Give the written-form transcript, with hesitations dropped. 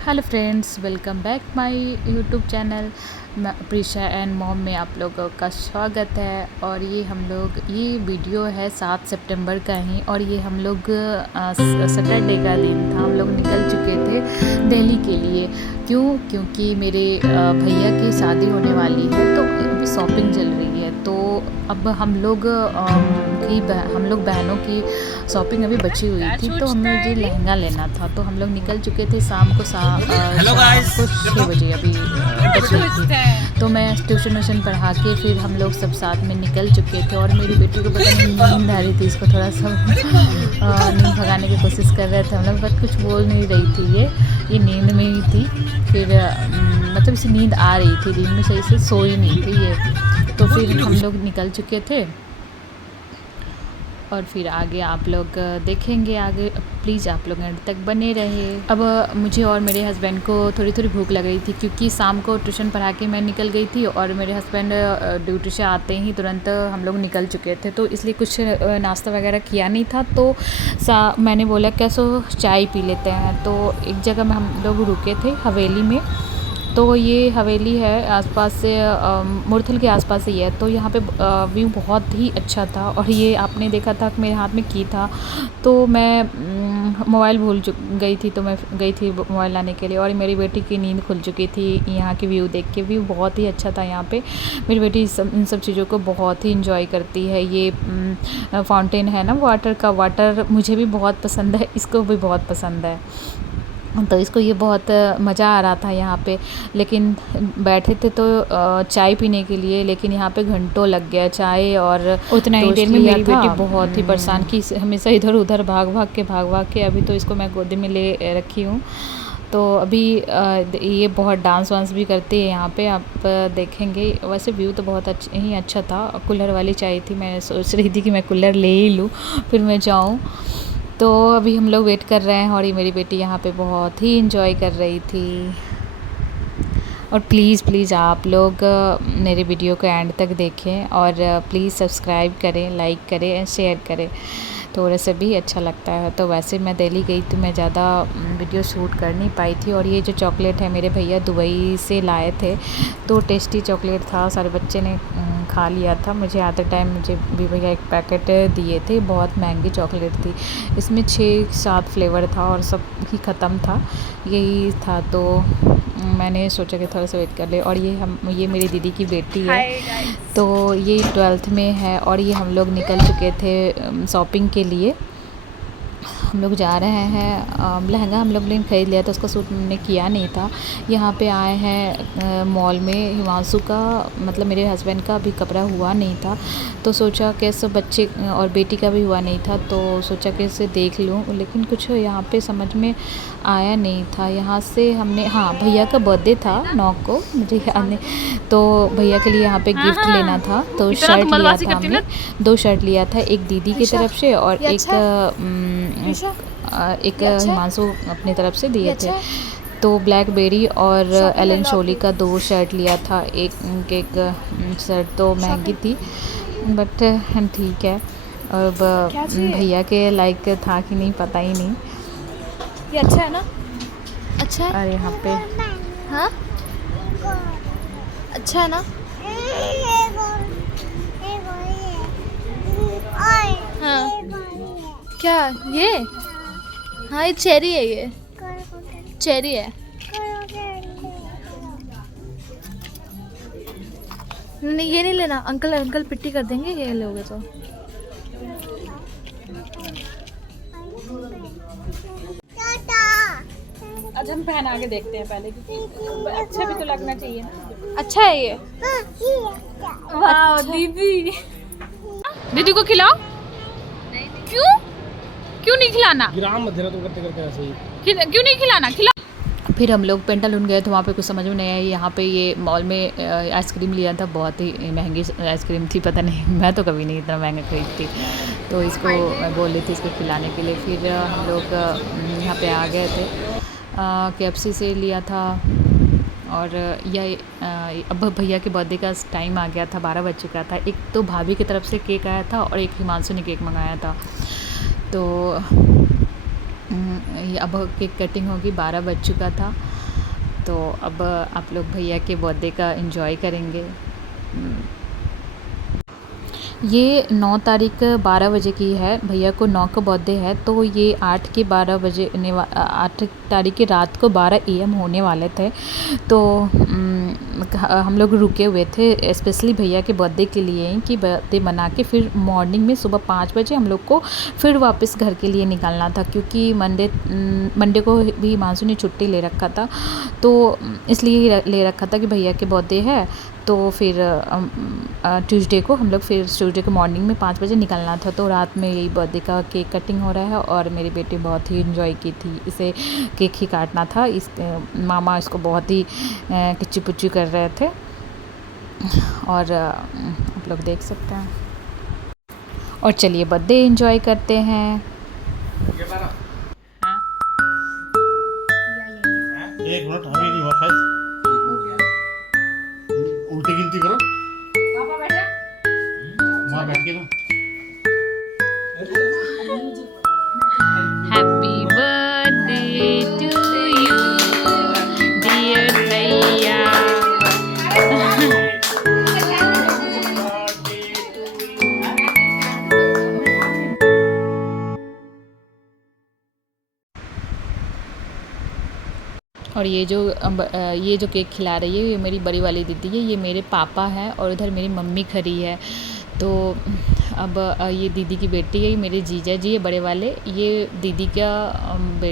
Hello friends, welcome back my YouTube channel Prisha and mom में आप लोगों का स्वागत है। और ये वीडियो है 7 सितंबर का ही, और ये हम लोग सैटरडे का दिन था। हम लोग निकल चुके थे दिल्ली के लिए। क्योंकि मेरे भैया की शादी होने वाली है, तो अभी शॉपिंग चल रही है। तो अब हम लोग बहनों की शॉपिंग अभी बची हुई थी, तो हमें ये लहंगा लेना था। तो हम लोग निकल चुके थे शाम को 6 बजे अभी बच रही थी। तो मैं ट्यूशन व्यूशन पढ़ा के फिर हम लोग सब साथ में निकल चुके थे। और मेरी बेटी को पता नहीं नींद आ रही थी, इसको थोड़ा सा नींद भगाने की कोशिश कर रहे थे हम लोग, बट कुछ बोल नहीं रही थी। ये नींद में ही थी। फिर मतलब इसे नींद आ रही थी, दिन में सही से सोई नहीं थी ये। तो फिर हम लोग निकल चुके थे, और फिर आगे आप लोग देखेंगे। आगे प्लीज़ आप लोग अंत तक बने रहे। अब मुझे और मेरे हस्बैंड को थोड़ी थोड़ी भूख लग रही थी, क्योंकि शाम को ट्यूशन पढ़ा के मैं निकल गई थी, और मेरे हस्बैंड ड्यूटी से आते ही तुरंत हम लोग निकल चुके थे। तो इसलिए कुछ नाश्ता वगैरह किया नहीं था। तो मैंने बोला कैसो चाय पी लेते हैं। तो एक जगह में हम लोग रुके थे हवेली में। तो ये हवेली है आसपास से, मुरथल के आसपास ही है। तो यहाँ पे व्यू बहुत ही अच्छा था। और ये आपने देखा था कि मेरे हाथ में की था, तो मैं मोबाइल भूल गई थी। तो मैं गई थी मोबाइल लाने के लिए, और मेरी बेटी की नींद खुल चुकी थी यहाँ की व्यू देख के। व्यू बहुत ही अच्छा था यहाँ पे। मेरी बेटी इन सब चीज़ों को बहुत ही इंजॉय करती है। ये फाउंटेन है ना वाटर मुझे भी बहुत पसंद है, इसको भी बहुत पसंद है। तो इसको ये बहुत मज़ा आ रहा था यहाँ पे। लेकिन बैठे थे तो चाय पीने के लिए, लेकिन यहाँ पे घंटों लग गया चाय, और उतना ही देर में मेरी बेटी बहुत ही परेशान की, हमेशा इधर उधर भाग भाग के। अभी तो इसको मैं गोदी में ले रखी हूँ। तो अभी ये बहुत डांस वांस भी करती है यहाँ पे, आप देखेंगे। वैसे व्यू तो बहुत अच्छा था। कूलर वाली चाय थी, मैं सोच रही थी कि मैं कूलर ले ही लूँ फिर मैं जाऊँ। तो अभी हम लोग वेट कर रहे हैं, और ये मेरी बेटी यहाँ पे बहुत ही इंजॉय कर रही थी। और प्लीज़ आप लोग मेरे वीडियो को एंड तक देखें, और प्लीज़ सब्सक्राइब करें, लाइक करें, शेयर करें। थोड़ा सा भी अच्छा लगता है। तो वैसे मैं दिल्ली गई तो मैं ज़्यादा वीडियो शूट कर नहीं पाई थी। और ये जो चॉकलेट है मेरे भैया दुबई से लाए थे, तो टेस्टी चॉकलेट था, सारे बच्चे ने खा लिया था। मुझे आते टाइम मुझे भी भैया एक पैकेट दिए थे। बहुत महंगी चॉकलेट थी, इसमें 6-7 फ्लेवर था, और सब ही ख़त्म था, यही था। तो मैंने सोचा कि थोड़ा सा वेट कर ले। और ये मेरी दीदी की बेटी है, तो ये 12th में है। और ये हम लोग निकल चुके थे शॉपिंग के लिए। हम लोग जा रहे हैं, लहंगा हम लोग ने ख़रीद लिया था, उसका सूट हमने किया नहीं था। यहाँ पे आए हैं मॉल में। हिमांशु का मतलब मेरे हस्बैंड का अभी कपड़ा हुआ नहीं था, तो सोचा कैसे बच्चे और बेटी का भी हुआ नहीं था, तो सोचा कैसे देख लूँ। लेकिन कुछ यहाँ पे समझ में आया नहीं था। यहाँ से हमने भैया का बर्थडे था 9 को, मुझे याद नहीं। तो भैया के लिए यहाँ पे गिफ्ट लेना था, तो शर्ट लिया था हमने। 2 शर्ट लिया था, एक दीदी की तरफ से और एक हिमांशु अपनी तरफ से दिए थे। तो ब्लैकबेरी और एलन सोली का 2 शर्ट लिया था। एक शर्ट तो महंगी थी, बट ठीक है। और भैया के लाइक था कि नहीं पता ही नहीं। ये अच्छा है ना? अच्छा है। और यहाँ पे हाँ, अच्छा है ना? हाँ, क्या ये? हाँ, ये चेरी है, ये चेरी है। नहीं, ये नहीं लेना। अंकल पिट्टी कर देंगे ये लोगे तो। अच्छा, हम पहना के देखते हैं पहले, क्योंकि अच्छा भी तो लगना चाहिए ना। अच्छा है ये। वाह दीदी, दीदी को खिलाओ। क्यों नहीं खिलाना? ग्राम मध्य तुम करते करते ऐसे ही क्यों नहीं खिलाना? खिलाओ। फिर हम लोग पेंटालून गए, तो वहाँ पे कुछ समझ में नहीं आया। यहाँ पे ये मॉल में आइसक्रीम लिया था, बहुत ही महंगी आइसक्रीम थी, पता नहीं, मैं तो कभी नहीं इतना महंगा खरीदती। तो इसको मैं बोल रही थी इसको खिलाने के लिए। फिर हम लोग यहाँ पे आ गए थे, KFC से लिया था। और यह अब भैया के बर्थडे का टाइम आ गया था, 12 बज चुका था। एक तो भाभी की तरफ से केक आया था, और एक हिमांशु ने केक मंगाया था। तो अब केक कटिंग होगी, 12 बज चुका था। तो अब आप लोग भैया के बर्थडे का एंजॉय करेंगे। ये 9 तारीख 12 बजे की है, भैया को 9 का बर्थडे है, तो ये 8 के 12 बजे 8 तारीख की रात को 12 AM होने वाले थे। तो हम लोग रुके हुए थे स्पेशली भैया के बर्थडे के लिए कि बर्थडे मना के फिर मॉर्निंग में सुबह 5 बजे हम लोग को फिर वापस घर के लिए निकलना था, क्योंकि मंडे को भी मानसून ने छुट्टी ले रखा था, तो इसलिए ले रखा था कि भैया के बर्थडे है। तो फिर ट्यूसडे को हम लोग फिर ट्यूसडे को मॉर्निंग में 5 बजे निकलना था। तो रात में यही बर्थडे का केक कटिंग हो रहा है और मेरी बेटी बहुत ही इन्जॉय की थी, इसे केक ही काटना था। मामा इसको बहुत ही किच्ची पुच्ची कर रहे थे और आप लोग देख सकते हैं। और चलिए बर्थडे एंजॉय करते हैं। एक मिनट अभी नहीं हुआ शायद, उल्टी गिनती करो। पापा बैठे वहाँ बैठ के ना happy birthday to you dear भैया। और ये जो केक खिला रही है ये मेरी बड़ी वाली दीदी है, ये मेरे पापा हैं और उधर मेरी मम्मी खड़ी है। तो अब ये दीदी की बेटी है, ये मेरे जीजा जी है बड़े वाले, ये दीदी का बेटा।